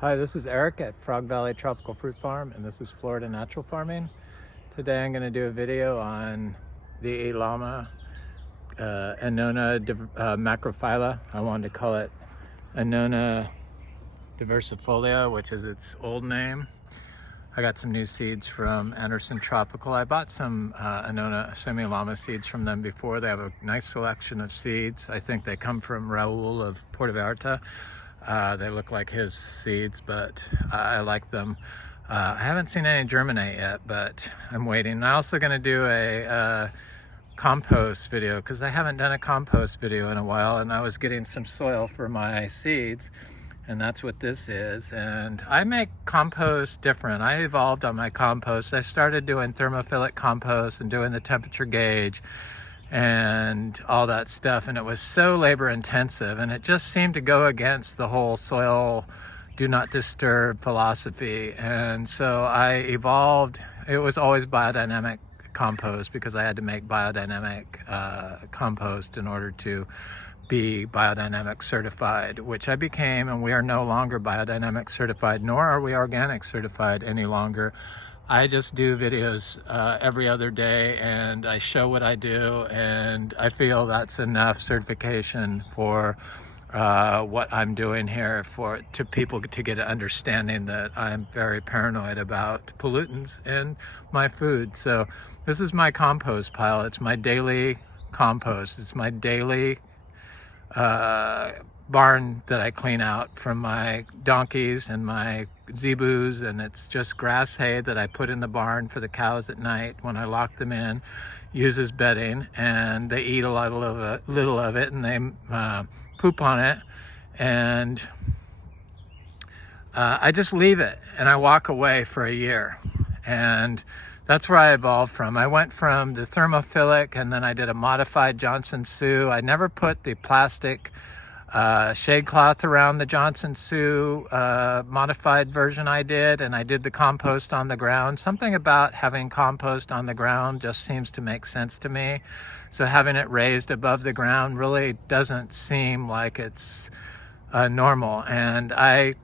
Hi, this is Eric at Frog Valley Tropical Fruit Farm, and this is Florida Natural Farming. Today I'm going to do a video on the Ilama Annona macrophylla. I wanted to call it Annona diversifolia, which is its old name. I got some new seeds from Anderson Tropical. I bought some Annona semi-Ilama seeds from them before. They have a nice selection of seeds. I think they come from Raul of Puerto Vallarta. They look like his seeds, but I like them. I haven't seen any germinate yet, but I'm waiting. I'm also going to do a compost video because I haven't done a compost video in a while, and I was getting some soil for my seeds, and that's what this is. And I make compost different. I evolved on my compost. I started doing thermophilic compost and doing the temperature gauge and all that stuff, and it was so labor intensive, and it just seemed to go against the whole soil do not disturb philosophy. And so I evolved. It was always biodynamic compost because I had to make biodynamic compost in order to be biodynamic certified, which I became, and we are no longer biodynamic certified, nor are we organic certified any longer. I just do videos every other day, and I show what I do, and I feel that's enough certification for what I'm doing here to people to get an understanding that I'm very paranoid about pollutants in my food. So this is my compost pile. It's my daily compost. It's my daily barn that I clean out from my donkeys and my Zebus, and it's just grass hay that I put in the barn for the cows at night when I lock them in, use as bedding, and they eat a little of it, and they poop on it, and I just leave it and I walk away for a year. And that's where I evolved from. I went from the thermophilic, and then I did a modified Johnson Sioux. I never put the plastic shade cloth around the Johnson Sioux modified version I did, and I did the compost on the ground. Something about having compost on the ground just seems to make sense to me. So having it raised above the ground really doesn't seem like it's normal. And I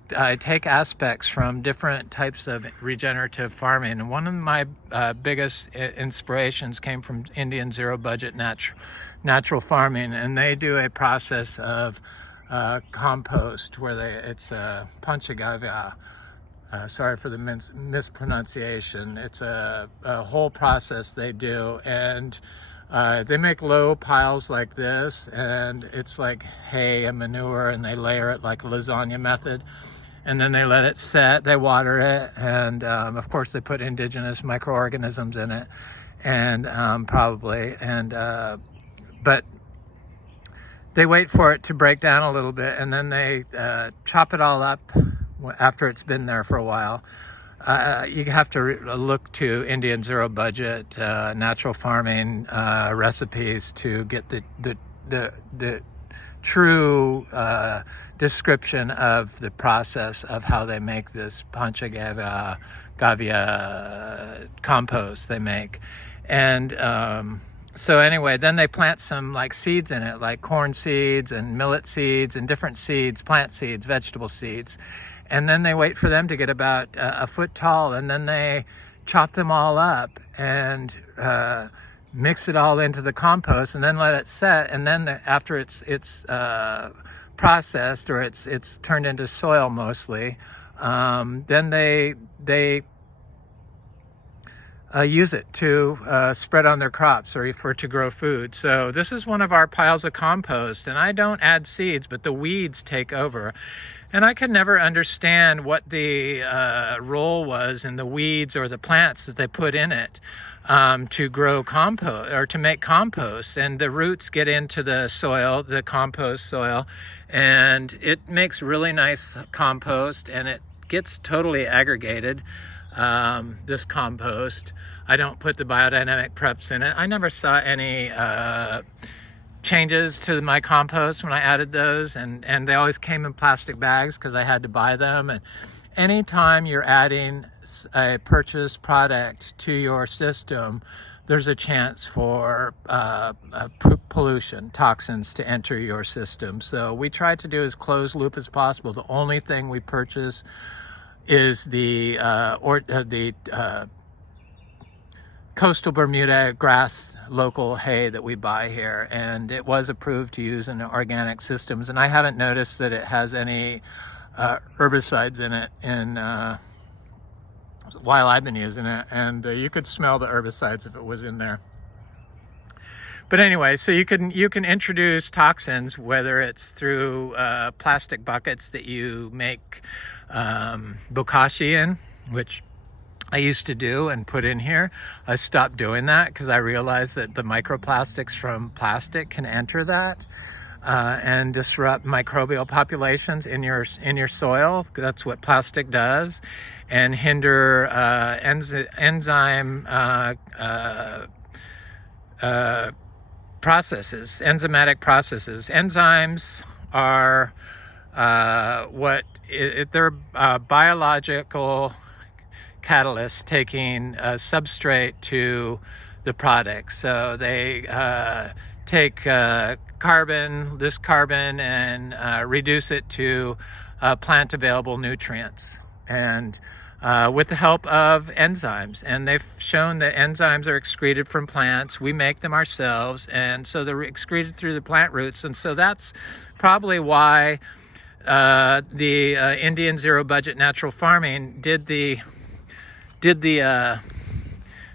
take aspects from different types of regenerative farming, and one of my biggest inspirations came from Indian zero budget natural farming, and they do a process of compost where it's a panchagavya. Sorry for the mispronunciation. It's a whole process they do, and they make low piles like this, and it's like hay and manure, and they layer it like a lasagna method, and then they let it set, they water it, and of course they put indigenous microorganisms in it, and but they wait for it to break down a little bit, and then they chop it all up after it's been there for a while. You have to look to Indian zero budget natural farming recipes to get the true description of the process of how they make this panchagavya compost they make. And so anyway, then they plant some like seeds in it, like corn seeds and millet seeds and different seeds, plant seeds, vegetable seeds. And then they wait for them to get about a foot tall, and then they chop them all up and mix it all into the compost, and then let it set. And then after it's processed, or it's turned into soil mostly, then they use it to spread on their crops or for to grow food. So this is one of our piles of compost, and I don't add seeds, but the weeds take over. And I could never understand what the role was in the weeds or the plants that they put in it to grow compost or to make compost. And the roots get into the soil, the compost soil, and it makes really nice compost, and it gets totally aggregated. This compost, I don't put the biodynamic preps in it. I never saw any changes to my compost when I added those, and they always came in plastic bags because I had to buy them. And anytime you're adding a purchased product to your system, there's a chance for pollution, toxins to enter your system. So we try to do as closed loop as possible. The only thing we purchase is the coastal Bermuda grass local hay that we buy here, and it was approved to use in organic systems, and I haven't noticed that it has any herbicides in it while I've been using it, and you could smell the herbicides if it was in there. But anyway, so you can introduce toxins, whether it's through plastic buckets that you make bokashi in, which I used to do and put in here. I stopped doing that because I realized that the microplastics from plastic can enter that and disrupt microbial populations in your soil. That's what plastic does, and hinder enzyme processes, enzymatic processes. Enzymes are they're biological catalysts taking a substrate to the product. So they take carbon, and reduce it to plant available nutrients, and with the help of enzymes. And they've shown that enzymes are excreted from plants. We make them ourselves, and so they're excreted through the plant roots. And so that's probably why the Indian zero budget natural farming did the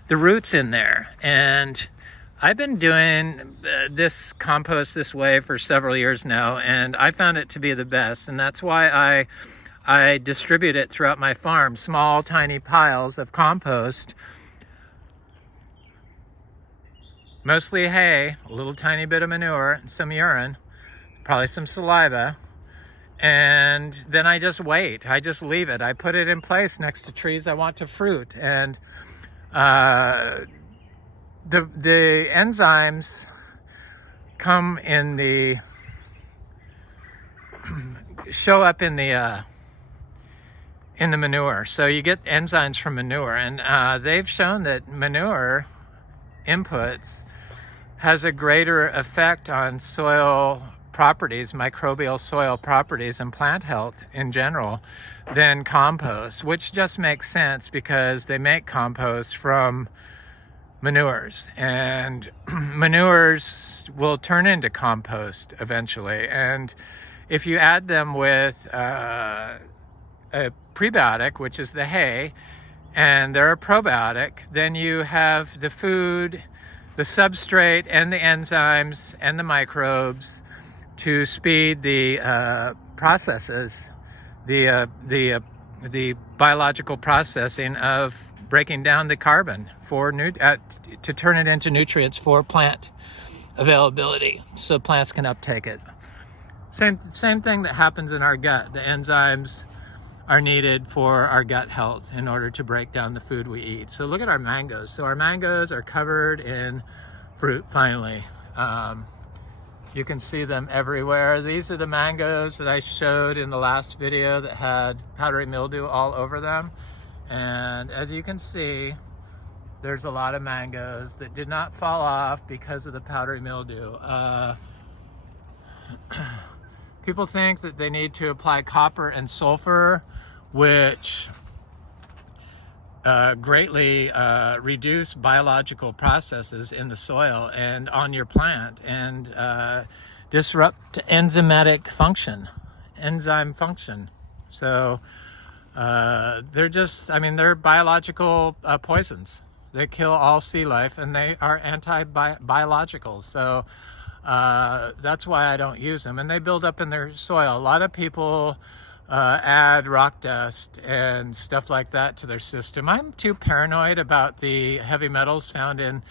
roots in there. And I've been doing this compost this way for several years now, and I found it to be the best, and that's why I distribute it throughout my farm. Small tiny piles of compost, mostly hay, a little tiny bit of manure, and some urine, probably some saliva. And then I just wait. I just leave it. I put it in place next to trees I want to fruit. And the enzymes come in show up in the manure. So you get enzymes from manure, and they've shown that manure inputs has a greater effect on soil properties, microbial soil properties, and plant health in general than compost, which just makes sense because they make compost from manures, and manures will turn into compost eventually. And if you add them with a prebiotic, which is the hay, and they're a probiotic, then you have the food, the substrate, and the enzymes and the microbes to speed the processes, the biological processing of breaking down the carbon to turn it into nutrients for plant availability, so plants can uptake it. Same thing that happens in our gut. The enzymes are needed for our gut health in order to break down the food we eat. So look at our mangoes. So our mangoes are covered in fruit finally. You can see them everywhere. These are the mangoes that I showed in the last video that had powdery mildew all over them. And as you can see, there's a lot of mangoes that did not fall off because of the powdery mildew. People think that they need to apply copper and sulfur, which greatly reduce biological processes in the soil and on your plant, and disrupt enzymatic function, enzyme function. So they're just, they're biological poisons. They kill all sea life, and they are anti-biologicals. So that's why I don't use them, and they build up in their soil. A lot of people add rock dust and stuff like that to their system. I'm too paranoid about the heavy metals found in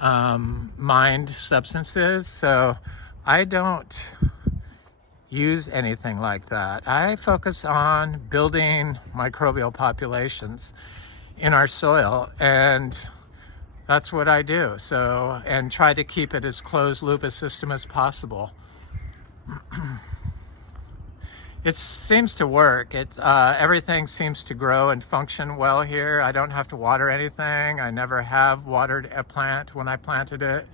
mined substances, so I don't use anything like that. I focus on building microbial populations in our soil, and that's what I do. So, and try to keep it as closed loop a system as possible. It seems to work. Everything seems to grow and function well here. I don't have to water anything. I never have watered a plant when I planted it.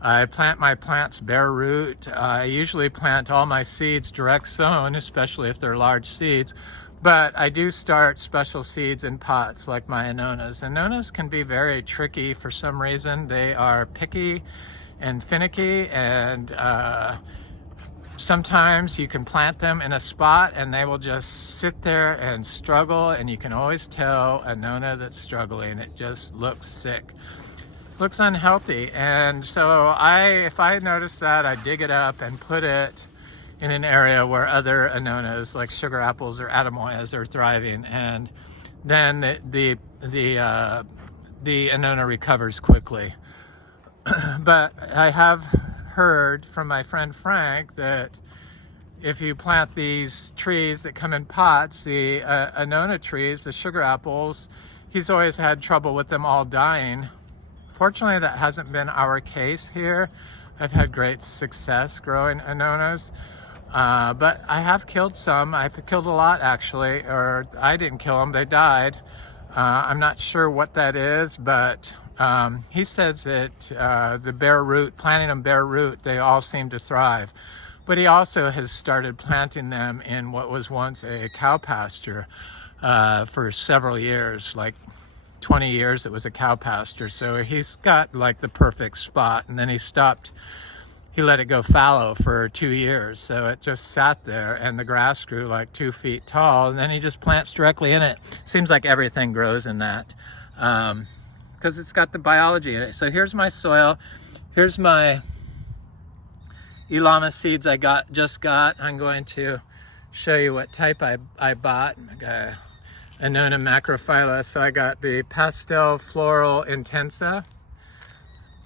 I plant my plants bare root. I usually plant all my seeds direct sown, especially if they're large seeds. But I do start special seeds in pots like my Annonas. Annonas can be very tricky for some reason. They are picky and finicky, and sometimes you can plant them in a spot and they will just sit there and struggle, and you can always tell a Nona that's struggling. It just looks sick, looks unhealthy. And so if I notice that, I dig it up and put it in an area where other Annonas like sugar apples or Adamoyas are thriving, and then the Annona recovers quickly. But I have heard from my friend Frank that if you plant these trees that come in pots, the Annona trees, the sugar apples, he's always had trouble with them all dying. Fortunately, that hasn't been our case here. I've had great success growing Annonas, but I have killed some. I've killed a lot, actually, or I didn't kill them, they died. I'm not sure what that is, but he says that the bare root, planting them bare root, they all seem to thrive. But he also has started planting them in what was once a cow pasture for several years, like 20 years it was a cow pasture. So he's got like the perfect spot, and then he stopped. He let it go fallow for 2 years. So it just sat there and the grass grew like 2 feet tall, and then he just plants directly in it. Seems like everything grows in that because it's got the biology in it. So here's my soil. Here's my Ilama seeds I just got. I'm going to show you what type I bought. Annona macrophyllata. So I got the Pastel Floral Intensa.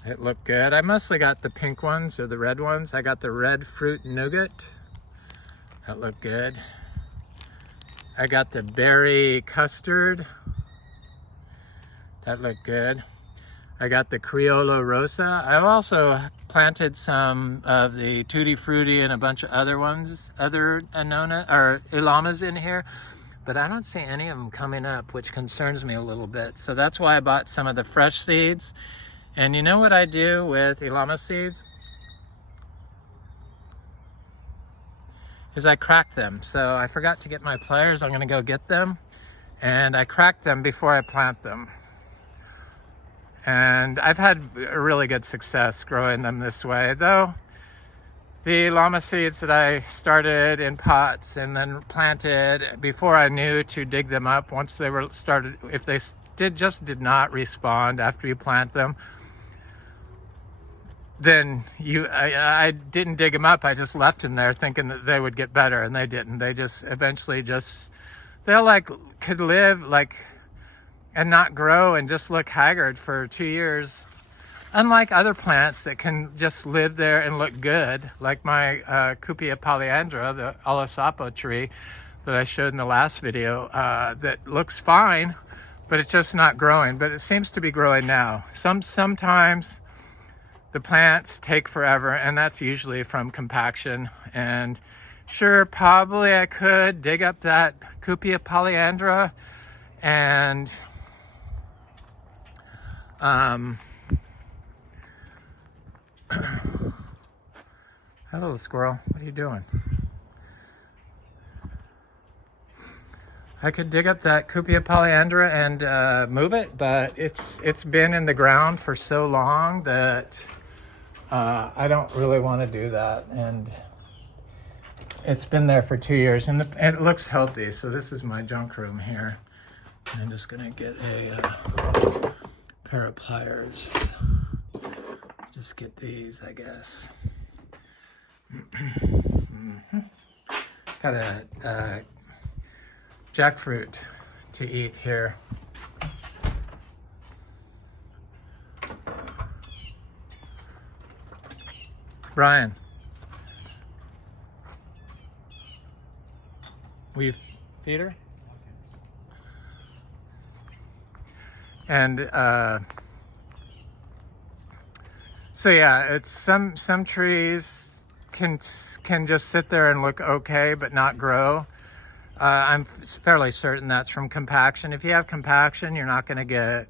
It looked good. I mostly got the pink ones or the red ones. I got the red fruit nougat. That looked good. I got the berry custard. That looked good. I got the Criollo Rosa. I've also planted some of the Tutti Frutti and a bunch of other ones, other Annona or Ilamas in here, but I don't see any of them coming up, which concerns me a little bit. So that's why I bought some of the fresh seeds. And you know what I do with Ilama seeds? Is I crack them. So I forgot to get my pliers. I'm gonna go get them. And I crack them before I plant them. And I've had a really good success growing them this way, though the Ilama seeds that I started in pots and then planted before I knew to dig them up, once they were started, if they just did not respond after you plant them, then I didn't dig them up. I just left them there thinking that they would get better, and they didn't. They just eventually they could live and not grow and just look haggard for 2 years. Unlike other plants that can just live there and look good, like my Cupia polyandra, the Alasapo tree that I showed in the last video, that looks fine, but it's just not growing. But it seems to be growing now. Sometimes the plants take forever, and that's usually from compaction. And sure, probably I could dig up that Cupia polyandra and hello, squirrel. What are you doing? I could dig up that Cupia polyandra and move it, but it's been in the ground for so long that I don't really want to do that. And it's been there for 2 years, and it looks healthy. So this is my junk room here. I'm just gonna get a pair of pliers. Just get these, I guess. Got a jackfruit to eat here. Brian, will you feed her? And so yeah, it's some trees can just sit there and look okay but not grow. I'm fairly certain that's from compaction. If you have compaction, you're not going to get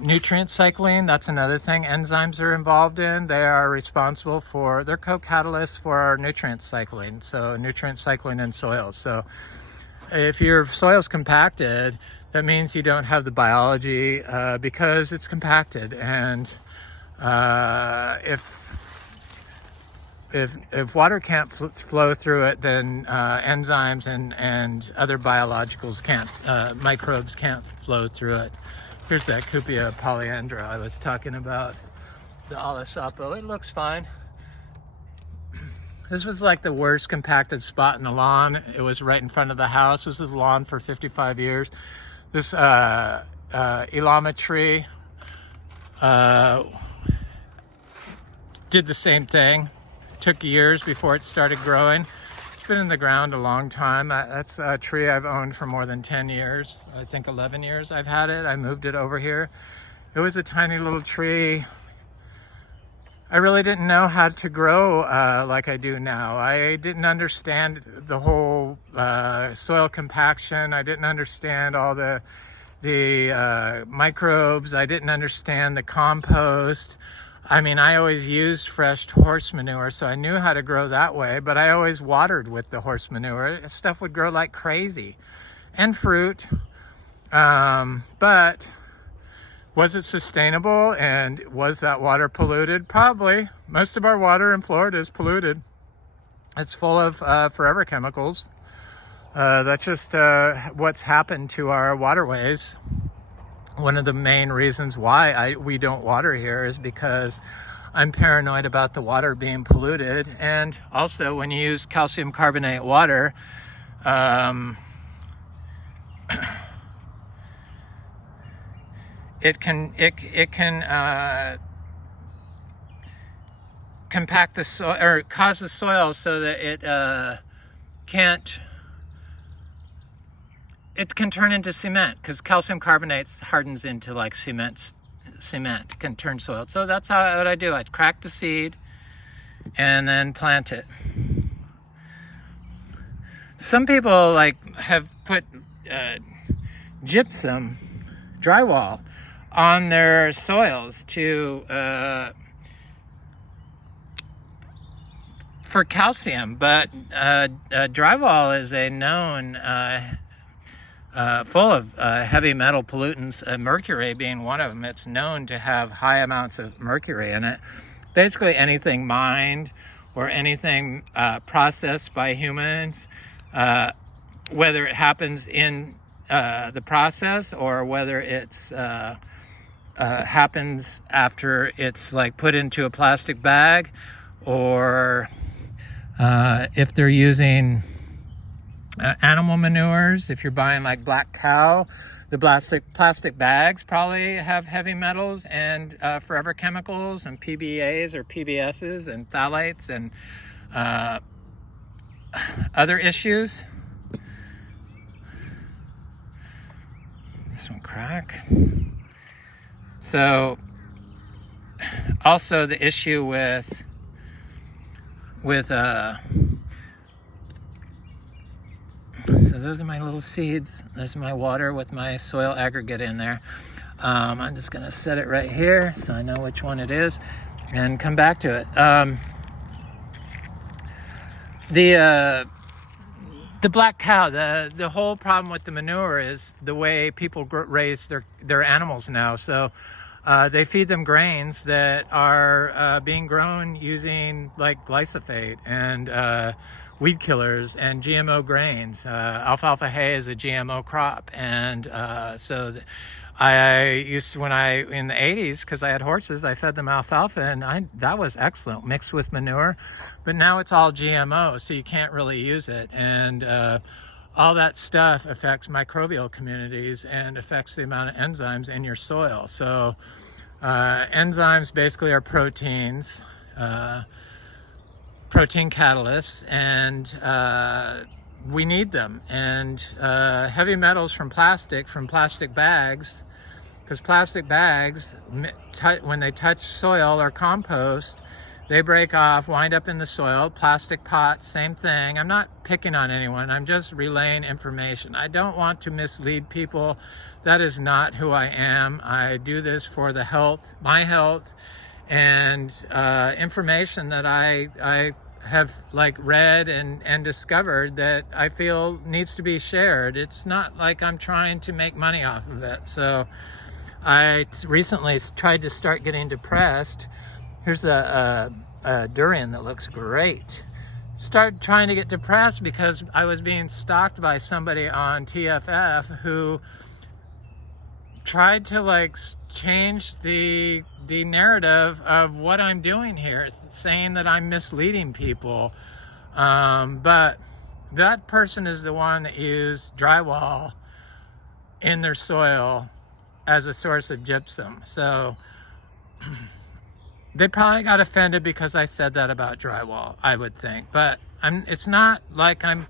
nutrient cycling. That's another thing enzymes are involved in. They are responsible for, they're co-catalysts for our nutrient cycling. So nutrient cycling in soils. So if your soil's compacted, that means you don't have the biology because it's compacted. And if water can't flow through it, then enzymes and other biologicals can't, microbes can't flow through it. Here's that Cupia polyandra I was talking about, the Alisapo. It looks fine. This was like the worst compacted spot in the lawn. It was right in front of the house. This was the lawn for 55 years. This Ilama tree did the same thing. Took years before it started growing. It's been in the ground a long time. That's a tree I've owned for more than 10 years. I think 11 years I've had it. I moved it over here. It was a tiny little tree. I really didn't know how to grow like I do now. I didn't understand the whole soil compaction. I didn't understand all the microbes. I didn't understand the compost. I mean, I always used fresh horse manure, so I knew how to grow that way, but I always watered with the horse manure. Stuff would grow like crazy. And fruit. But was it sustainable, and was that water polluted? Probably. Most of our water in Florida is polluted. It's full of forever chemicals. That's just what's happened to our waterways. One of the main reasons why we don't water here is because I'm paranoid about the water being polluted. And also, when you use calcium carbonate water, it can compact the soil, or cause the soil so that it can turn into cement, because calcium carbonate hardens into like cement can turn soil. So that's what I do. I crack the seed and then plant it. Some people have put gypsum, drywall, on their soils for calcium, but drywall is a known full of heavy metal pollutants, mercury being one of them. It's known to have high amounts of mercury in it. Basically anything mined or anything processed by humans, whether it happens in the process or whether it's happens after it's like put into a plastic bag, or if they're using animal manures. If you're buying like black cow, the plastic bags probably have heavy metals and forever chemicals and PBAs or PBSs and phthalates and other issues. This one crack. So also the issue with so those are my little seeds. There's my water with my soil aggregate in there. I'm just gonna set it right here so I know which one it is and come back to it. The black cow, the whole problem with the manure is the way people raise their animals now. So they feed them grains that are being grown using like glyphosate and weed killers and GMO grains. Alfalfa hay is a GMO crop, and so I used to, in the 80s, because I had horses, I fed them alfalfa, and that was excellent, mixed with manure. But now it's all GMO, so you can't really use it, and all that stuff affects microbial communities and affects the amount of enzymes in your soil. So enzymes basically are proteins, protein catalysts, and we need them. And heavy metals from plastic bags, because plastic bags, when they touch soil or compost, They break off, wind up in the soil. Plastic pots, same thing. I'm not picking on anyone. I'm just relaying information. I don't want to mislead people. That is not who I am. I do this for the health, my health, and information that I have like read and discovered that I feel needs to be shared. It's not like I'm trying to make money off of it. So I recently tried to start getting depressed. Here's a durian that looks great. Started trying to get depressed because I was being stalked by somebody on TFF who tried to like change the narrative of what I'm doing here, saying that I'm misleading people. But that person is the one that used drywall in their soil as a source of gypsum. So they probably got offended because I said that about drywall, I would think. But it's not like I'm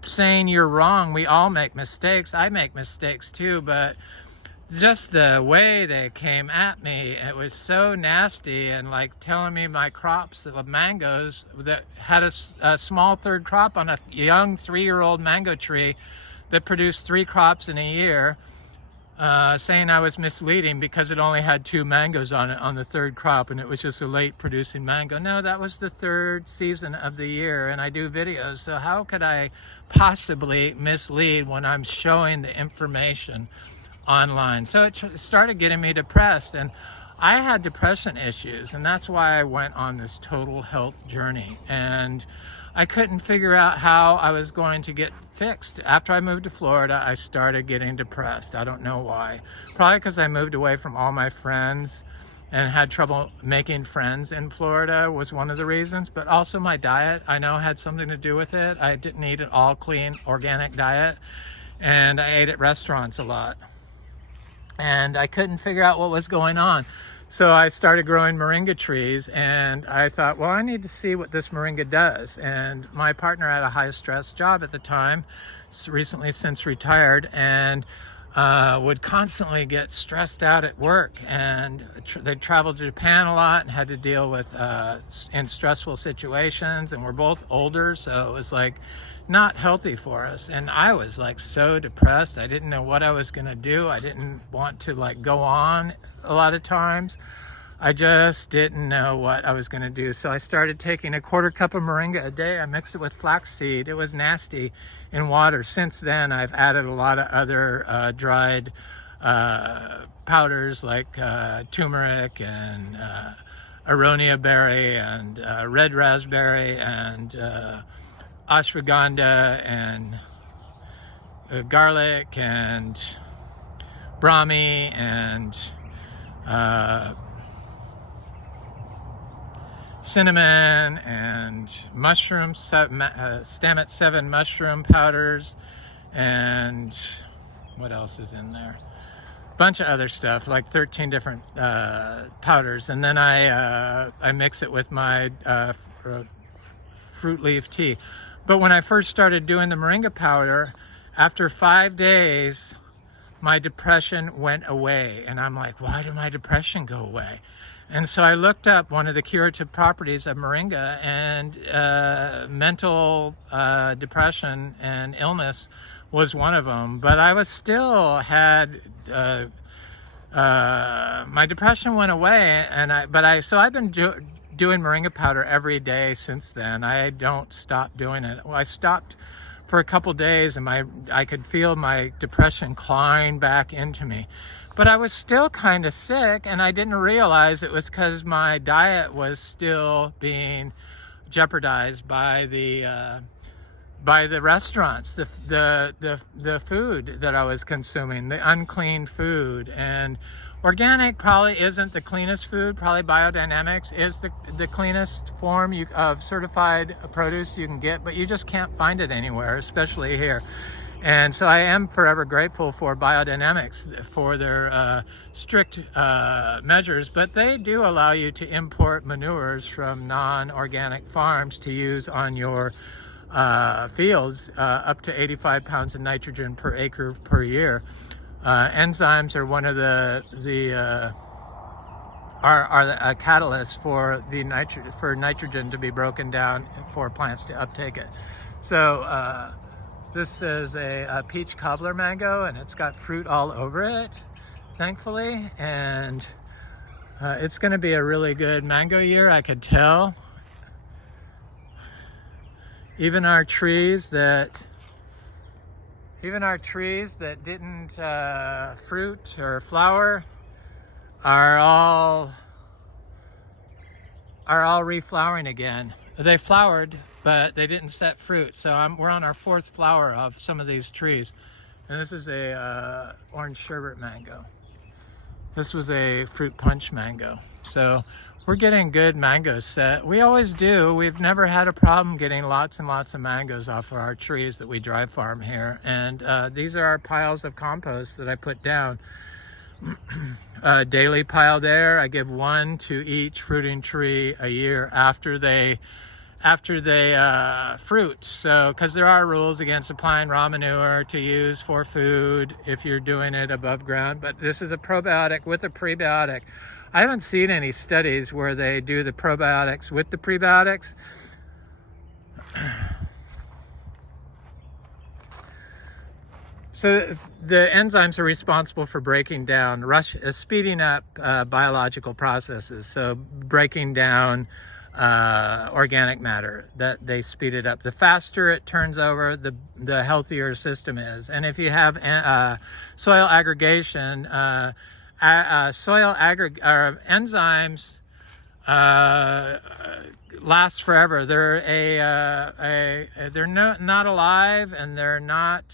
saying you're wrong. We all make mistakes. I make mistakes too, but just the way they came at me, it was so nasty, and like telling me my crops of mangoes that had a small third crop on a young 3-year-old mango tree that produced 3 crops in a year. Saying I was misleading because it only had 2 mangoes on it on the 3rd crop, and it was just a late producing mango. No, that was the 3rd season of the year, and I do videos, so how could I possibly mislead when I'm showing the information online? So it started getting me depressed, and I had depression issues, and that's why I went on this total health journey. And I couldn't figure out how I was going to get fixed. After I moved to Florida, I started getting depressed. I don't know why. Probably because I moved away from all my friends and had trouble making friends in Florida was one of the reasons. But also my diet, I know, had something to do with it. I didn't eat an all clean organic diet, and I ate at restaurants a lot. And I couldn't figure out what was going on. So I started growing moringa trees, and I thought, well, I need to see what this moringa does. And my partner had a high stress job at the time, recently since retired, and would constantly get stressed out at work. And they traveled to Japan a lot and had to deal with in stressful situations, and we're both older, so it was like not healthy for us. And I was like so depressed. I didn't know what I was going to do. I didn't want to like go on a lot of times. I just didn't know what I was going to do. So I started taking a 1/4 cup of moringa a day. I mixed it with flaxseed. It was nasty in water. Since then, I've added a lot of other dried powders like turmeric and aronia berry and red raspberry and ashwagandha and garlic and brahmi and cinnamon and mushrooms, Stammet 7 mushroom powders, and what else is in there? A bunch of other stuff, like 13 different powders, and then I mix it with my fruit leaf tea. But when I first started doing the moringa powder, after 5 days, my depression went away. And I'm like, why did my depression go away? And so I looked up one of the curative properties of moringa, and mental depression and illness was one of them. But I was still had my depression went away, and so I've been doing moringa powder every day since then. I don't stop doing it. Well, I stopped for a couple days, and I could feel my depression climb back into me. But I was still kind of sick, and I didn't realize it was because my diet was still being jeopardized by the restaurants, the food that I was consuming, the unclean food. And organic probably isn't the cleanest food. Probably biodynamics is the cleanest form of certified produce you can get, but you just can't find it anywhere, especially here. And so I am forever grateful for biodynamics for their strict measures, but they do allow you to import manures from non-organic farms to use on your fields, up to 85 pounds of nitrogen per acre per year. Enzymes are one of the are a catalyst for the nitrogen to be broken down for plants to uptake it. So this is a peach cobbler mango, and it's got fruit all over it, thankfully, and it's going to be a really good mango year, I could tell. Even our trees that didn't fruit or flower are all reflowering again. They flowered, but they didn't set fruit. So we're on our 4th flower of some of these trees. And this is a orange sherbet mango. This was a fruit punch mango. So we're getting good mangoes set. We always do. We've never had a problem getting lots and lots of mangoes off of our trees that we dry farm here. And these are our piles of compost that I put down. Daily pile there. I give 1 to each fruiting tree a year after they fruit. So, because there are rules against applying raw manure to use for food if you're doing it above ground, but this is a probiotic with a prebiotic. I haven't seen any studies where they do the probiotics with the prebiotics. So the enzymes are responsible for breaking down, speeding up biological processes. So breaking down organic matter, that they speed it up. The faster it turns over, the healthier system is. And if you have soil aggregation, enzymes last forever. They're not alive, and they're not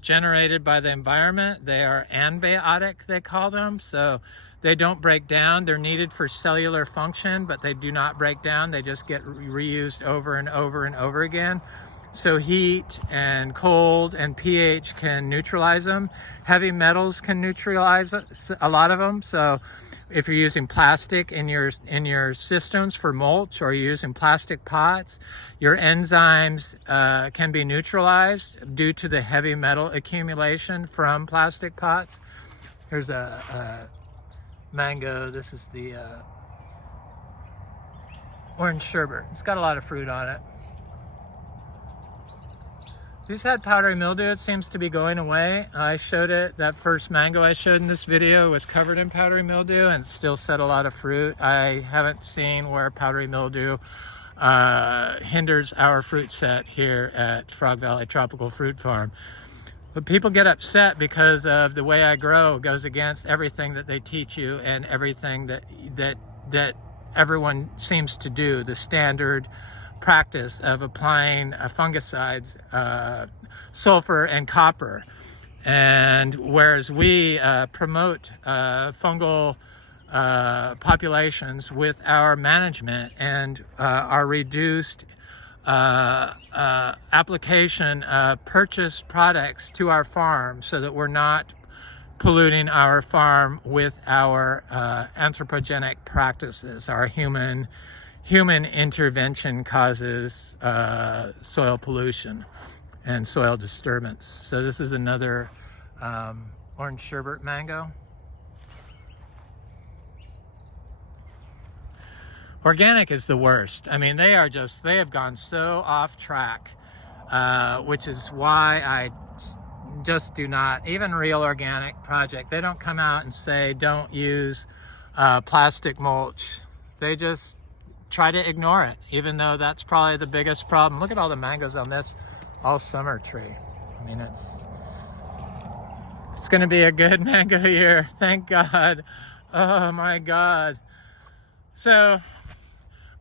generated by the environment. They are ambiotic, they call them. So they don't break down. They're needed for cellular function, but they do not break down. They just get reused over and over and over again. So heat and cold and pH can neutralize them. Heavy metals can neutralize a lot of them. So if you're using plastic in your systems for mulch, or you're using plastic pots, your enzymes can be neutralized due to the heavy metal accumulation from plastic pots. Here's a mango. This is the orange sherbet. It's got a lot of fruit on it. These had powdery mildew. It seems to be going away. I showed it. That first mango I showed in this video was covered in powdery mildew and still set a lot of fruit. I haven't seen where powdery mildew hinders our fruit set here at Frog Valley Tropical Fruit Farm. But people get upset because of the way I grow. It goes against everything that they teach you and everything that everyone seems to do. The standard practice of applying fungicides, sulfur and copper. And whereas we promote fungal populations with our management and our reduced application of purchased products to our farm, so that we're not polluting our farm with our anthropogenic practices. Our human intervention causes soil pollution and soil disturbance. So this is another orange sherbet mango. Organic is the worst. I mean, they have gone so off track, which is why I just do not, even Real Organic Project, they don't come out and say don't use plastic mulch. They just try to ignore it, even though that's probably the biggest problem. Look at all the mangoes on this all summer tree. I mean, it's going to be a good mango year, thank God. Oh my God. So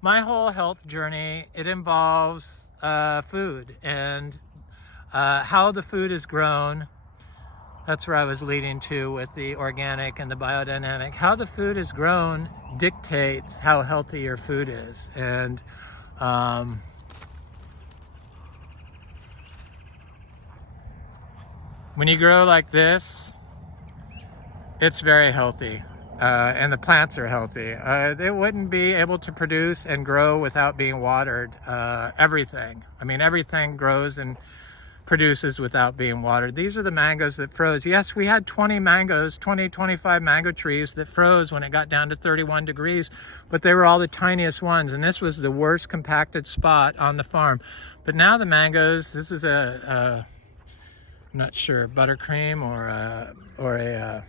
my whole health journey, it involves food and how the food is grown. That's where I was leading to with the organic and the biodynamic. How the food is grown dictates how healthy your food is. And when you grow like this, it's very healthy. And the plants are healthy. They wouldn't be able to produce and grow without being watered. Everything. I mean, everything grows and produces without being watered. These are the mangoes that froze. Yes, we had 25 mango trees that froze when it got down to 31 degrees, but they were all the tiniest ones, and this was the worst compacted spot on the farm. But now the mangoes, this is I'm not sure, buttercream or a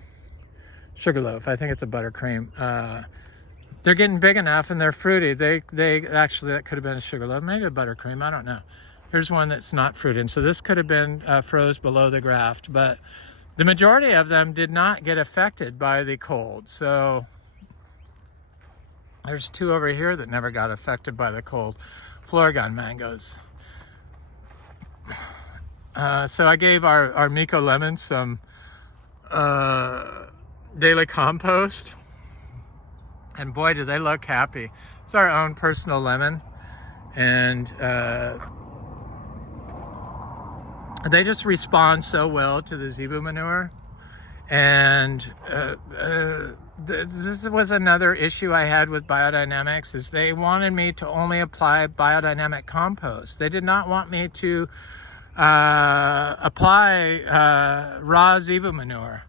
sugarloaf. I think it's a buttercream. They're getting big enough and they're fruity. They actually, that could have been a sugarloaf, maybe a buttercream, I don't know. Here's one that's not fruited. So this could have been froze below the graft, but the majority of them did not get affected by the cold. So there's two over here that never got affected by the cold. Florigon mangoes. So I gave our Miko lemons some daily compost, and boy, do they look happy. It's our own personal lemon, and they just respond so well to the Zebu manure. And this was another issue I had with biodynamics, is they wanted me to only apply biodynamic compost. They did not want me to apply raw Zebu manure.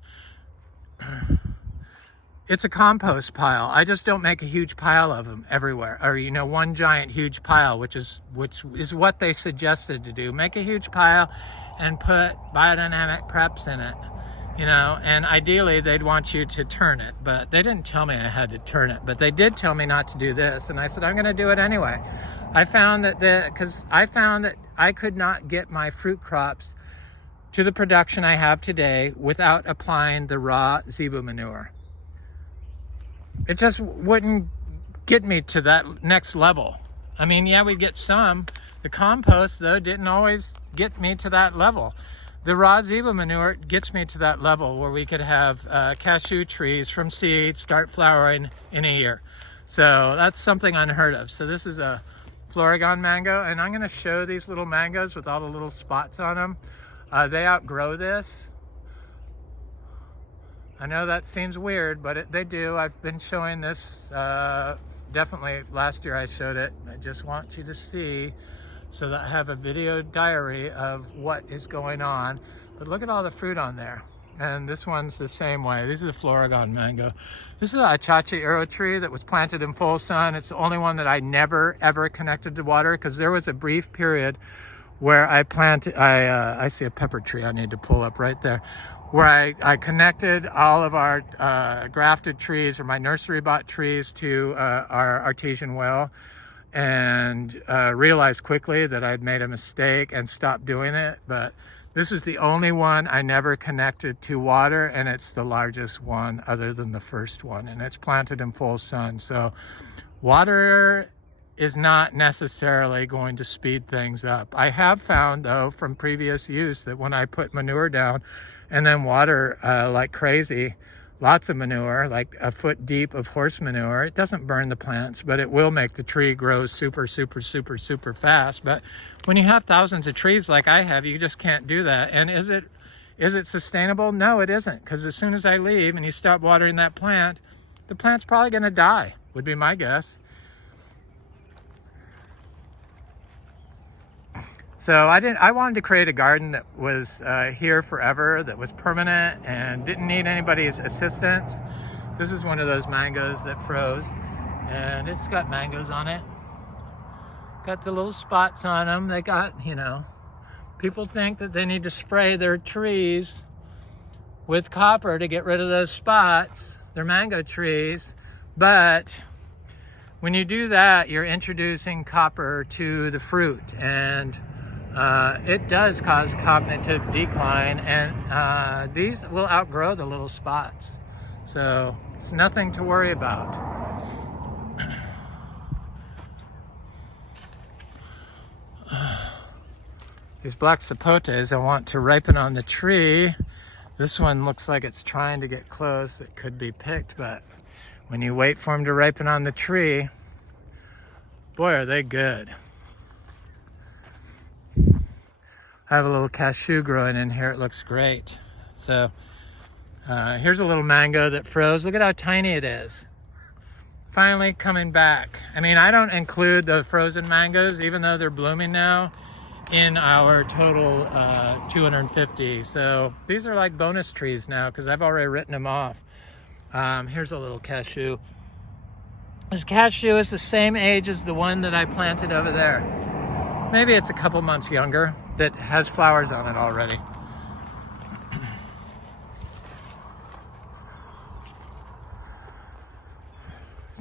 It's a compost pile. I just don't make a huge pile of them everywhere, or one giant huge pile, which is what they suggested to do. Make a huge pile and put biodynamic preps in it, and ideally they'd want you to turn it, but they didn't tell me I had to turn it, but they did tell me not to do this, and I said I'm going to do it anyway. I found that I could not get my fruit crops to the production I have today without applying the raw Zebu manure. It just wouldn't get me to that next level. I mean, yeah, we'd get some. The compost, though, didn't always get me to that level. The raw Zebu manure gets me to that level where we could have cashew trees from seed start flowering in a year. So that's something unheard of. So this is a Florigon mango, and I'm going to show these little mangoes with all the little spots on them. They outgrow this. I know that seems weird, but they do. I've been showing this, definitely last year I showed it. I just want you to see so that I have a video diary of what is going on. But look at all the fruit on there. And this one's the same way. This is a Florigon mango. This is a Achachi arrow tree that was planted in full sun. It's the only one that I never, ever connected to water, because there was a brief period where I planted, I see a pepper tree I need to pull up right there, where I connected all of our grafted trees, or my nursery bought trees, to our artesian well, and realized quickly that I'd made a mistake and stopped doing it. But this is the only one I never connected to water, and it's the largest one other than the first one, and it's planted in full sun. So water is not necessarily going to speed things up. I have found, though, from previous use, that when I put manure down and then water like crazy, lots of manure, like a foot deep of horse manure, it doesn't burn the plants, but it will make the tree grow super, super, super, super fast. But when you have thousands of trees like I have, you just can't do that. And is it sustainable? No, it isn't, because as soon as I leave and you stop watering that plant, the plant's probably going to die, would be my guess. So I wanted to create a garden that was here forever, that was permanent and didn't need anybody's assistance. This is one of those mangoes that froze, and it's got mangoes on it. Got the little spots on them. They got, people think that they need to spray their trees with copper to get rid of those spots. They're mango trees, but when you do that, you're introducing copper to the fruit, and it does cause cognitive decline, and these will outgrow the little spots. So it's nothing to worry about. These black sapotes I want to ripen on the tree. This one looks like it's trying to get close. It could be picked, but when you wait for them to ripen on the tree, boy, are they good. I have a little cashew growing in here. It looks great. So here's a little mango that froze. Look at how tiny it is. Finally coming back. I mean, I don't include the frozen mangoes, even though they're blooming now. in our total 250. So these are like bonus trees now because I've already written them off. Here's a little cashew. This cashew is the same age as the one that I planted over there. Maybe it's a couple months younger, that has flowers on it already.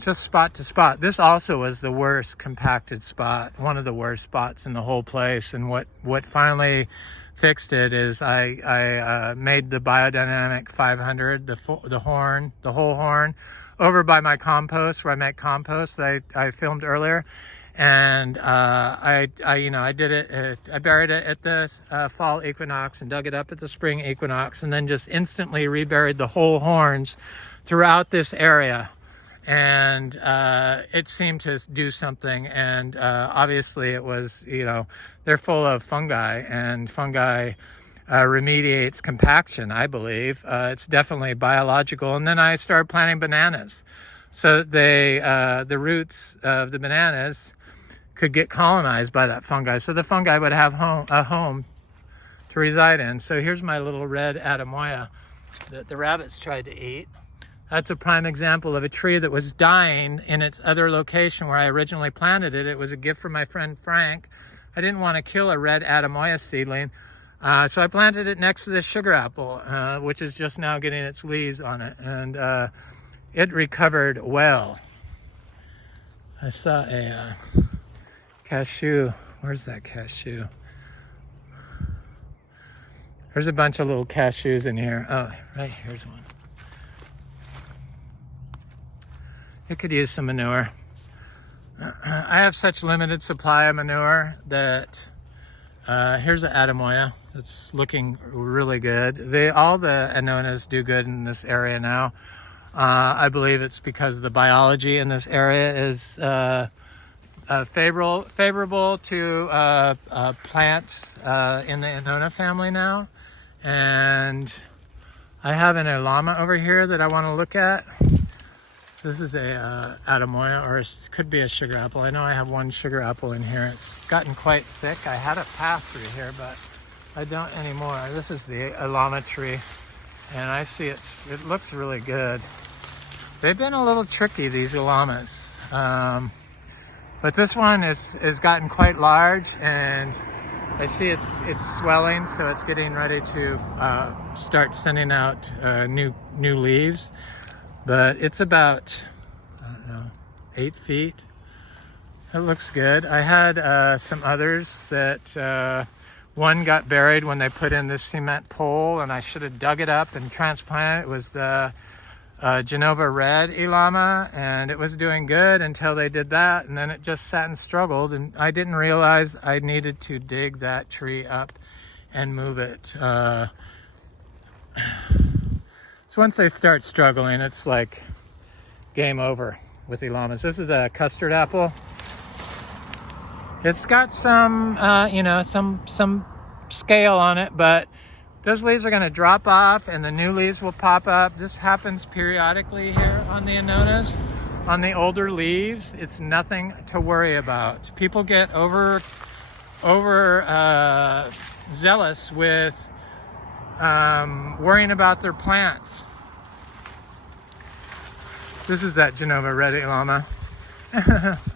Just spot to spot. This also was the worst compacted spot, one of the worst spots in the whole place. And what finally fixed it is I made the Biodynamic 500, the whole horn, over by my compost where I make compost that I filmed earlier. And I did it. I buried it at the fall equinox and dug it up at the spring equinox, and then just instantly reburied the whole horns throughout this area. And it seemed to do something, and obviously it was, they're full of fungi, and fungi remediates compaction, I believe. It's definitely biological. And then I started planting bananas, so the roots of the bananas could get colonized by that fungi, so the fungi would have a home to reside in. So here's my little red Adamoya that the rabbits tried to eat. That's a prime example of a tree that was dying in its other location where I originally planted it. It was a gift from my friend Frank. I didn't want to kill a red Adamoya seedling, so I planted it next to this sugar apple, which is just now getting its leaves on it, and it recovered well. I saw a cashew. Where's that cashew? There's a bunch of little cashews in here. Oh, right, here's one. It could use some manure. I have such limited supply of manure that here's an Adamoya that's looking really good. All the Annonas do good in this area now. I believe it's because the biology in this area is favorable to plants in the Annona family now. And I have an Ilama over here that I want to look at. This is a Adamoya, or it could be a sugar apple. I know I have one sugar apple in here. It's gotten quite thick. I had a path through here, but I don't anymore. This is the Ilama tree, and I see it looks really good. They've been a little tricky, these Ilamas. But this one is gotten quite large, and I see it's swelling, so it's getting ready to start sending out new leaves. But it's about, I don't know, 8 feet. It looks good. I had some others that one got buried when they put in this cement pole, and I should have dug it up and transplanted it. It was the Genova Red Ilama, and it was doing good until they did that, and then it just sat and struggled, and I didn't realize I needed to dig that tree up and move it. So once they start struggling, it's like game over with Ilamas. This is a custard apple. It's got some, some scale on it, but those leaves are going to drop off and the new leaves will pop up. This happens periodically here on the Annonas. On the older leaves, it's nothing to worry about. People get over zealous with worrying about their plants. This is that Genova Red Ilama.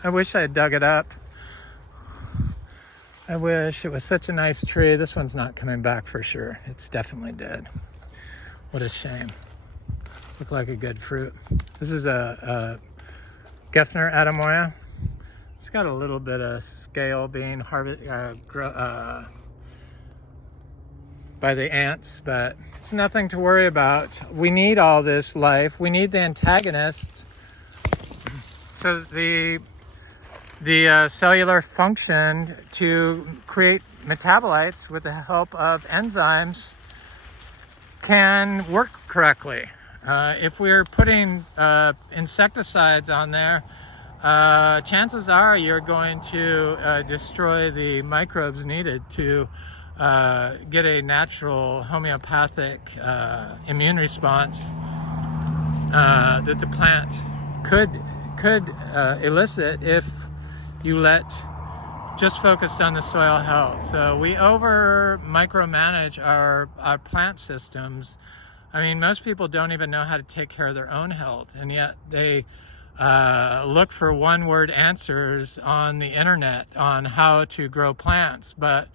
I wish I had dug it up. I wish. It was such a nice tree. This one's not coming back for sure. It's definitely dead. What a shame. Looked like a good fruit. This is a Geffner Adamoya. It's got a little bit of scale being harvested by the ants, but it's nothing to worry about. We need all this life. We need the antagonist. So the cellular function to create metabolites with the help of enzymes can work correctly. If we're putting insecticides on there, chances are you're going to destroy the microbes needed to get a natural homeopathic immune response that the plant could elicit if you let just focused on the soil health. So we over micromanage our plant systems. I mean, most people don't even know how to take care of their own health, and yet they look for one-word answers on the internet on how to grow plants. But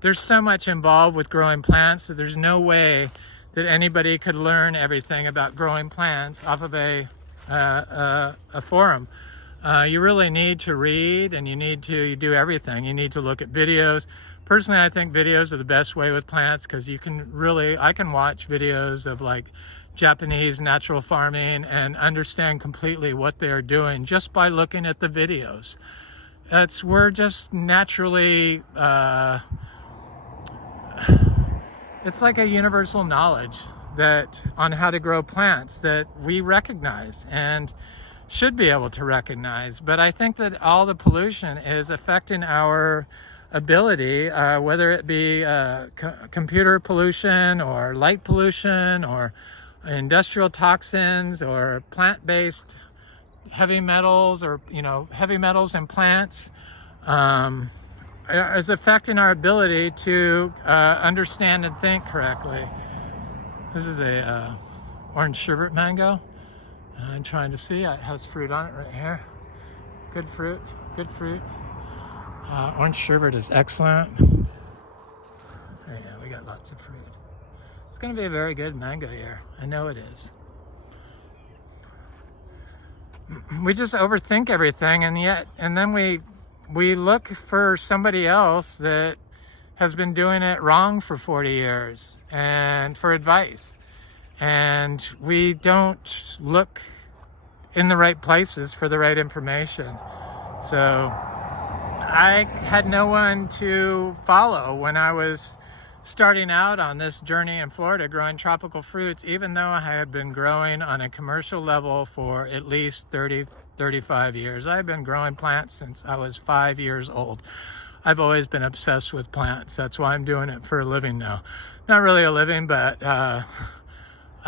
there's so much involved with growing plants that there's no way that anybody could learn everything about growing plants off of a forum. You really need to read, and you need to do everything. You need to look at videos. Personally, I think videos are the best way with plants, because you can really, I can watch videos of like Japanese natural farming and understand completely what they're doing just by looking at the videos. We're just naturally, it's like a universal knowledge that on how to grow plants that we recognize and should be able to recognize. But I think that all the pollution is affecting our ability, whether it be computer pollution or light pollution or industrial toxins or plant-based heavy metals, or heavy metals in plants, is affecting our ability to understand and think correctly. This is a orange sherbet mango. I'm trying to see, it has fruit on it right here. Good fruit, good fruit. Orange sherbet is excellent. Yeah, we got lots of fruit. It's going to be a very good mango year. I know it is. We just overthink everything, and then we look for somebody else that has been doing it wrong for 40 years and for advice. And we don't look in the right places for the right information. So I had no one to follow when I was starting out on this journey in Florida growing tropical fruits, even though I had been growing on a commercial level for at least 35 years. I've been growing plants since I was 5 years old. I've always been obsessed with plants. That's why I'm doing it for a living now. Not really a living, but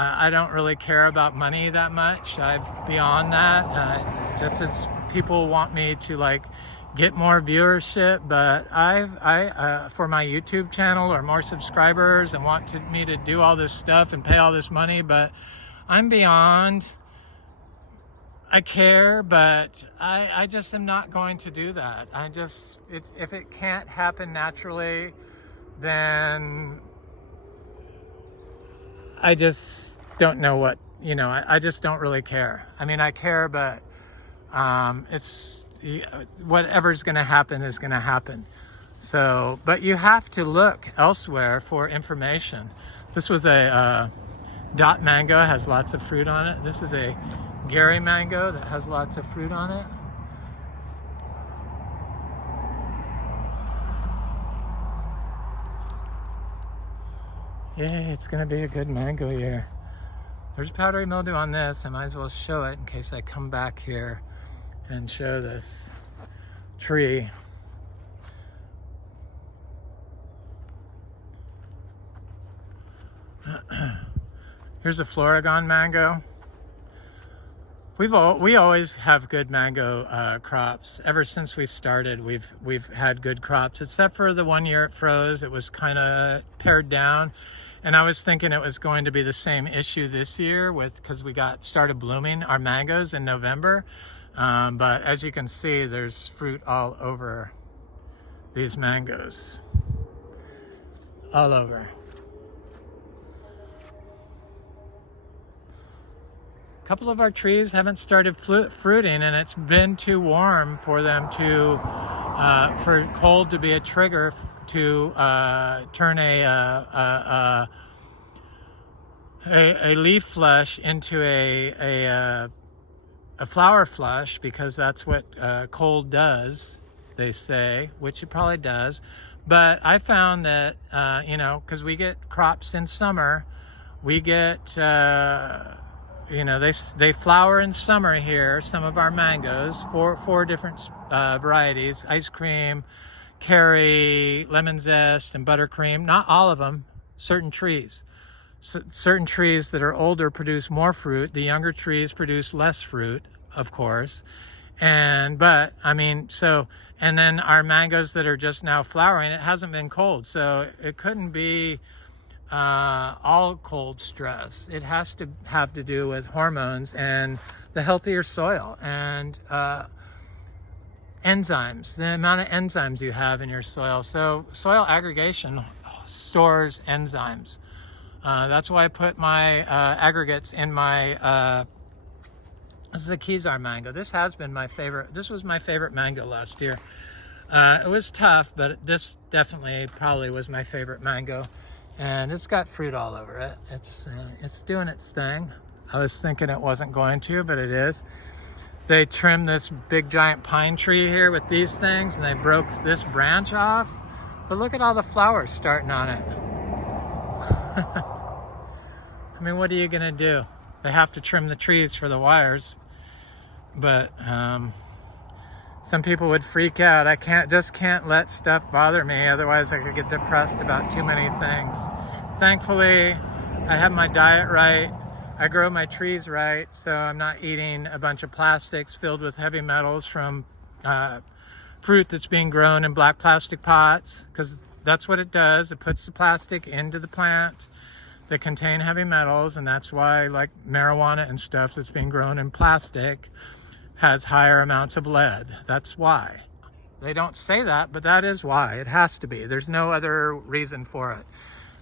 I don't really care about money that much. I've beyond that, just as people want me to like get more viewership, but I for my YouTube channel or more subscribers, and me to do all this stuff and pay all this money, but I'm beyond. I care, but I just am not going to do that. If it can't happen naturally, then I just don't know what, I just don't really care. I mean, I care, but it's whatever's going to happen is going to happen. So, but you have to look elsewhere for information. This was a dot mango, has lots of fruit on it. This is a Gary mango that has lots of fruit on it. Yeah, it's gonna be a good mango year. There's powdery mildew on this. I might as well show it in case I come back here and show this tree. Here's a Floragon mango. We always have good mango crops. Ever since we started, we've had good crops, except for the 1 year it froze. It was kind of pared down, and I was thinking it was going to be the same issue this year because we started blooming our mangoes in November. But as you can see, there's fruit all over these mangoes, all over. A couple of our trees haven't started fruiting, and it's been too warm for them to, for cold to be a trigger to turn a leaf flush into a flower flush, because that's what cold does, they say, which it probably does. But I found that, because we get crops in summer, we get... they flower in summer here, some of our mangoes, four different varieties: ice cream, cherry, lemon zest, and buttercream. Not all of them, certain trees. Certain trees that are older produce more fruit. The younger trees produce less fruit, of course. But I mean, and then our mangoes that are just now flowering, it hasn't been cold, so it couldn't be all cold stress. It has to have to do with hormones and the healthier soil and enzymes, the amount of enzymes you have in your soil. So soil aggregation stores enzymes. That's why I put my aggregates in my this is a Kezar mango. This has been my favorite. This was my favorite mango last year. It was tough, but this definitely probably was my favorite mango. And it's got fruit all over it. It's doing its thing. I was thinking it wasn't going to, but it is. They trimmed this big giant pine tree here with these things, and they broke this branch off. But look at all the flowers starting on it. I mean, what are you gonna do? They have to trim the trees for the wires, but some people would freak out. I just can't let stuff bother me, otherwise I could get depressed about too many things. Thankfully, I have my diet right. I grow my trees right, so I'm not eating a bunch of plastics filled with heavy metals from fruit that's being grown in black plastic pots, because that's what it does. It puts the plastic into the plant that contain heavy metals, and that's why, like marijuana and stuff that's being grown in plastic has higher amounts of lead. That's why. They don't say that, but that is why. It has to be. There's no other reason for it.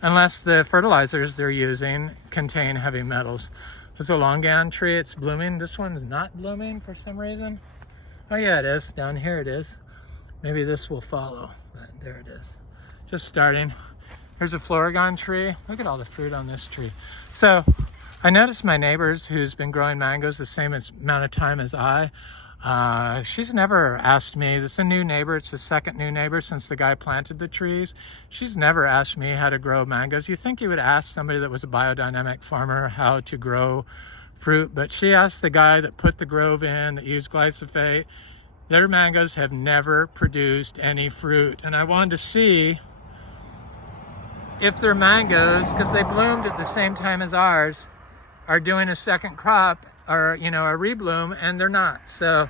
Unless the fertilizers they're using contain heavy metals. There's a longan tree, it's blooming. This one's not blooming for some reason. Oh yeah, it is. Down here it is. Maybe this will follow. There it is. Just starting. There's a Florigon tree. Look at all the fruit on this tree. So I noticed my neighbors who's been growing mangoes the same amount of time as I. She's never asked me. This is a new neighbor. It's the second new neighbor since the guy planted the trees. She's never asked me how to grow mangoes. You think you would ask somebody that was a biodynamic farmer how to grow fruit, but she asked the guy that put the grove in, that used glyphosate. Their mangoes have never produced any fruit. And I wanted to see if their mangoes, because they bloomed at the same time as ours, are doing a second crop or, you know, a rebloom, and they're not. So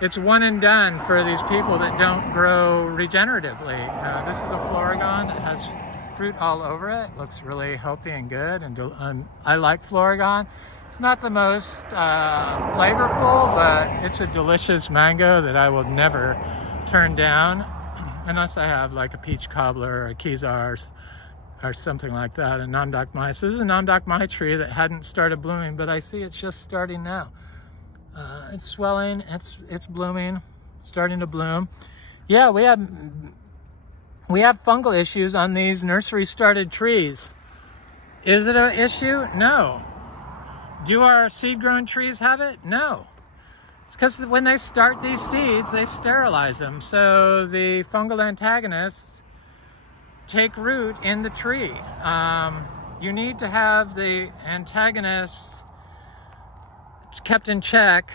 it's one and done for these people that don't grow regeneratively. This is a Florigon that has fruit all over it. Looks really healthy and good, and I like Florigon. It's not the most flavorful, but it's a delicious mango that I will never turn down unless I have like a peach cobbler or a Kezar's or something like that, a Namdok Mai. So this is a Namdok Mai tree that hadn't started blooming, but I see it's just starting now. It's swelling, it's blooming, starting to bloom. Yeah, we have fungal issues on these nursery started trees. Is it an issue? No. Do our seed grown trees have it? No. It's because when they start these seeds, they sterilize them. So the fungal antagonists take root in the tree. You need to have the antagonists kept in check.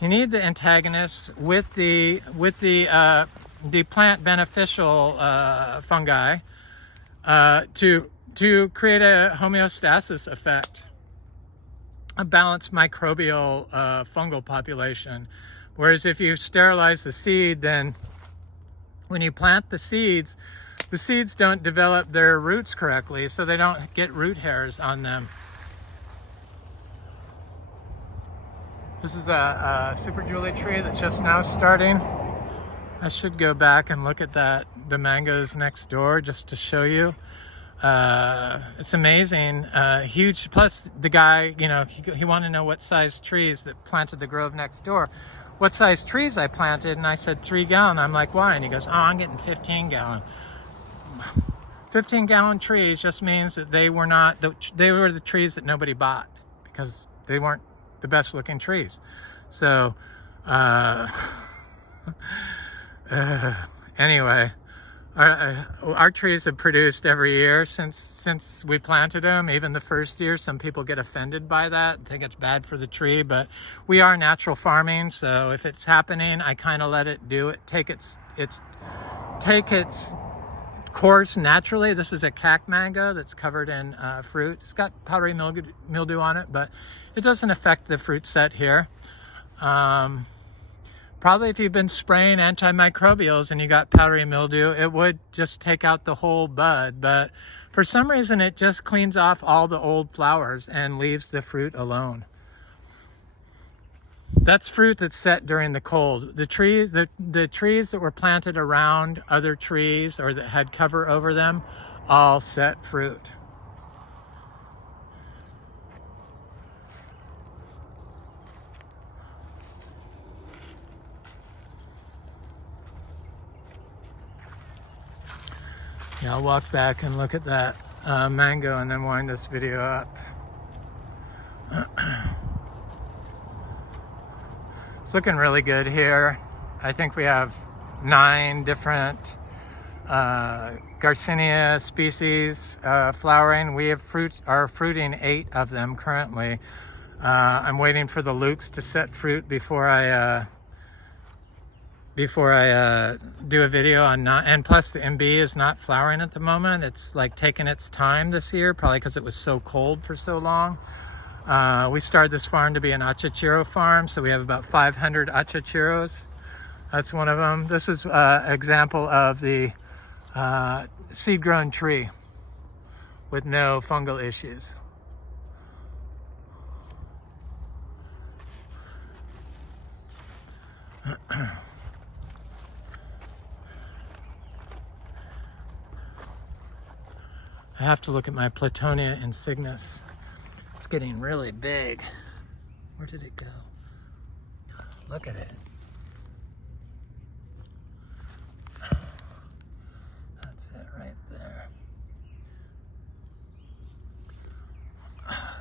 You need the antagonists with the plant beneficial fungi to create a homeostasis effect, a balanced microbial fungal population. Whereas if you sterilize the seed, then when you plant the seeds don't develop their roots correctly, so they don't get root hairs on them. This is a Super Julie tree that's just now starting. I should go back and look at the mangoes next door just to show you. It's amazing, huge. Plus the guy, you know, he wanted to know what size trees that planted the grove next door. What size trees I planted, and I said 3 gallon. I'm like, why? And he goes, oh, I'm getting 15 gallon. 15 gallon trees just means that they were the trees that nobody bought because they weren't the best looking trees. So anyway, our trees have produced every year since we planted them. Even the first year, some people get offended by that, think it's bad for the tree, but we are natural farming, so if it's happening, I kind of let it take its course naturally. This is a cack mango that's covered in fruit. It's got powdery mildew on it, but it doesn't affect the fruit set here. Probably if you've been spraying antimicrobials and you got powdery mildew, it would just take out the whole bud, but for some reason it just cleans off all the old flowers and leaves the fruit alone. That's fruit that's set during the cold. The trees that were planted around other trees or that had cover over them all set fruit. Yeah, I'll walk back and look at that mango and then wind this video up. It's looking really good here. I think we have 9 different Garcinia species flowering. We have are fruiting 8 of them currently. I'm waiting for the lukes to set fruit before I do a video on and plus the MB is not flowering at the moment. It's like taking its time this year, probably because it was so cold for so long. We started this farm to be an achachiro farm, so we have about 500 achachiros. That's one of them. This is an example of the seed-grown tree with no fungal issues. I have to look at my Platonia insignis. It's getting really big. Where did it go? Look at it. That's it right there.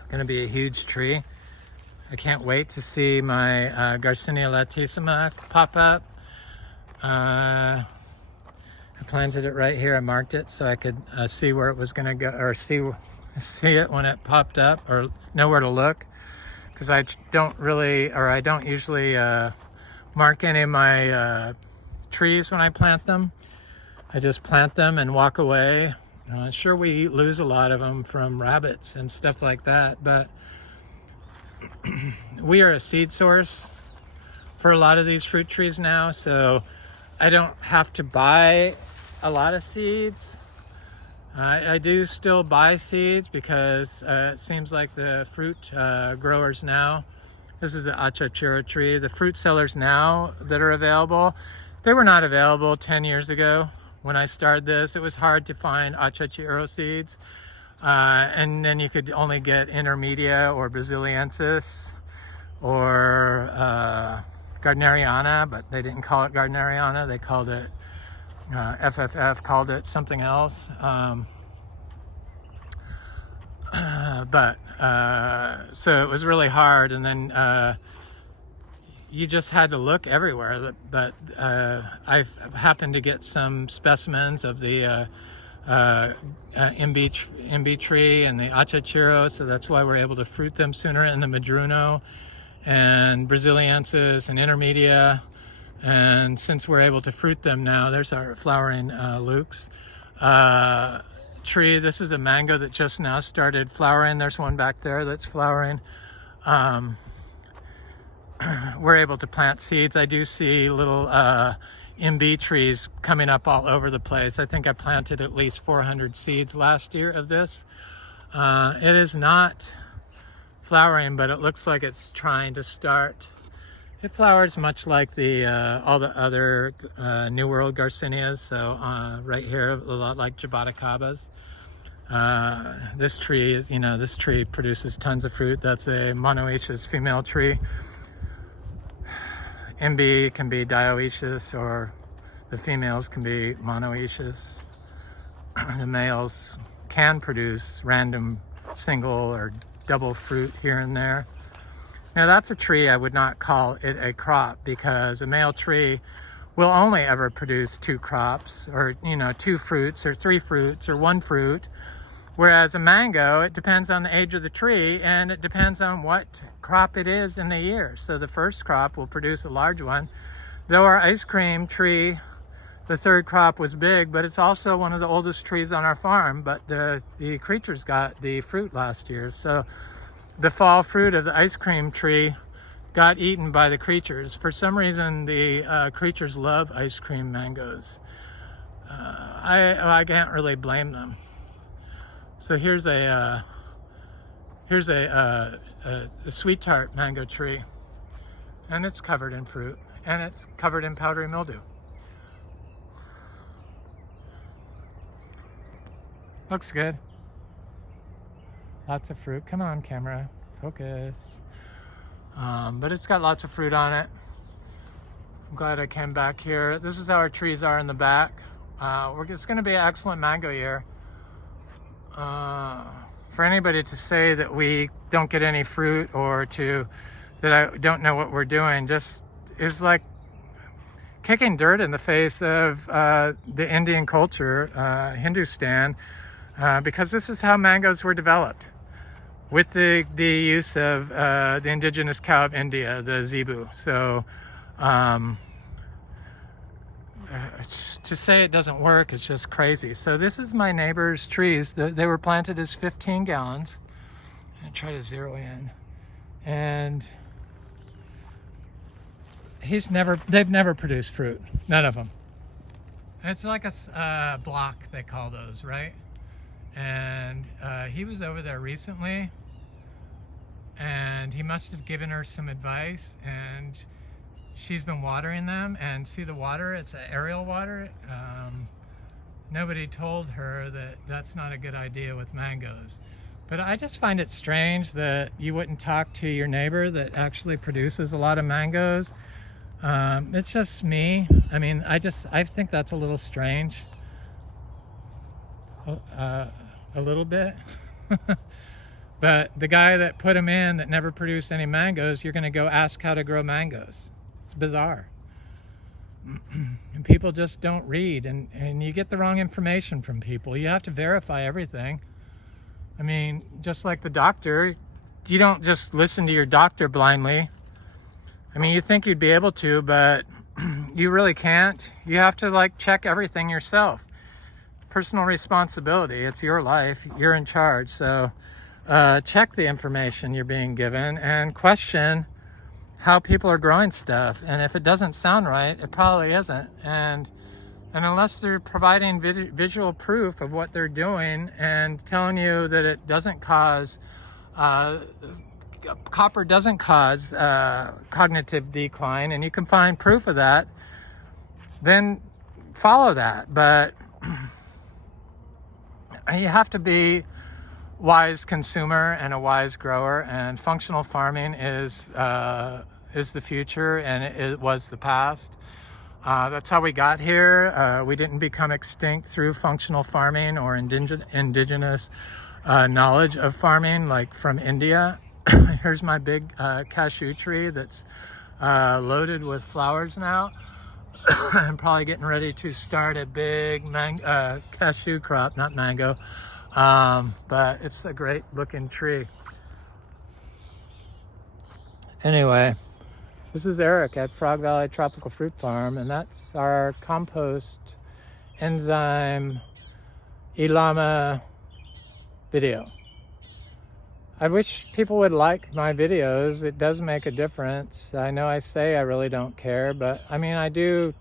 Gonna be a huge tree. I can't wait to see my Garcinia latissima pop up. I planted it right here. I marked it so I could see where it was going to go, or see it when it popped up, or know where to look. Because I don't usually mark any of my trees when I plant them. I just plant them and walk away. Sure, we lose a lot of them from rabbits and stuff like that, but we are a seed source for a lot of these fruit trees now, so I don't have to buy a lot of seeds. I do still buy seeds because it seems like the fruit growers now, this is the achachiro tree, the fruit sellers now that are available, they were not available 10 years ago when I started this. It was hard to find achachiro seeds, and then you could only get intermedia or Braziliensis or Gardneriana, but they didn't call it Gardneriana, they called it FFF called it something else. So it was really hard, and then you just had to look everywhere. But I've happened to get some specimens of the MB tree and the achachiro, so that's why we're able to fruit them sooner, and the madruno and Braziliensis and intermedia. And since we're able to fruit them now, there's our flowering lukes. Tree, this is a mango that just now started flowering. There's one back there that's flowering. We're able to plant seeds. I do see little MB trees coming up all over the place. I think I planted at least 400 seeds last year of this. It is not flowering, but it looks like it's trying to start. It flowers much like the all the other New World Garcinias, so right here a lot like Jaboticabas. This tree is, this tree produces tons of fruit. That's a monoecious female tree. MB can be dioecious, or the females can be monoecious. The males can produce random single or double fruit here and there. Now that's a tree I would not call it a crop, because a male tree will only ever produce 2 crops, or 2 fruits or 3 fruits or 1 fruit. Whereas a mango, it depends on the age of the tree, and it depends on what crop it is in the year. So the first crop will produce a large one. Though our ice cream tree, the 3rd crop was big, but it's also one of the oldest trees on our farm, but the creatures got the fruit last year. So the fall fruit of the ice cream tree got eaten by the creatures. For some reason, the creatures love ice cream mangoes. I can't really blame them. So here's a sweet tart mango tree, and it's covered in fruit, and it's covered in powdery mildew. Looks good. Lots of fruit. Come on, camera, focus. But it's got lots of fruit on it. I'm glad I came back here. This is how our trees are in the back. It's going to be an excellent mango year. For anybody to say that we don't get any fruit, or that I don't know what we're doing, just is like kicking dirt in the face of the Indian culture, Hindustan, because this is how mangoes were developed, with the use of the indigenous cow of India, the Zebu. So to say it doesn't work is just crazy. So this is my neighbor's trees. They were planted as 15 gallons. I try to zero in, and they've never produced fruit, none of them. It's like a block, they call those, right? And he was over there recently, and he must have given her some advice, and she's been watering them. And see the water, it's an aerial water. Nobody told her that that's not a good idea with mangoes. But I just find it strange that you wouldn't talk to your neighbor that actually produces a lot of mangoes. It's just me. I mean, I think that's a little strange. A little bit. But the guy that put them in that never produced any mangoes, you're going to go ask how to grow mangoes. It's bizarre. And people just don't read, and you get the wrong information from people. You have to verify everything. I mean, just like the doctor, you don't just listen to your doctor blindly. I mean, you think you'd be able to, but you really can't. You have to check everything yourself. Personal responsibility. It's your life. You're in charge. So check the information you're being given and question how people are growing stuff. And if it doesn't sound right, it probably isn't. And unless they're providing visual proof of what they're doing and telling you that it doesn't cause copper doesn't cause cognitive decline, and you can find proof of that, then follow that. But you have to be wise consumer and a wise grower, and functional farming is the future, and it was the past. That's how we got here. We didn't become extinct through functional farming or indigenous knowledge of farming, like from India. Here's my big cashew tree that's loaded with flowers now. I'm probably getting ready to start a big cashew crop, not mango, but it's a great looking tree. Anyway, this is Eric at Frog Valley Tropical Fruit Farm, and that's our compost enzyme Ilama video. I wish people would like my videos. It does make a difference. I know I say I really don't care, but I mean, I do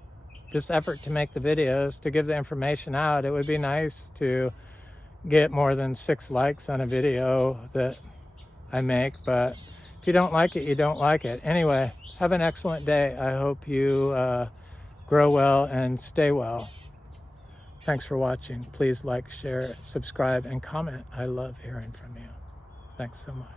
this effort to make the videos, to give the information out. It would be nice to get more than 6 likes on a video that I make, but if you don't like it, you don't like it. Anyway, have an excellent day. I hope you grow well and stay well. Thanks for watching. Please like, share, subscribe, and comment. I love hearing from you. Thanks so much.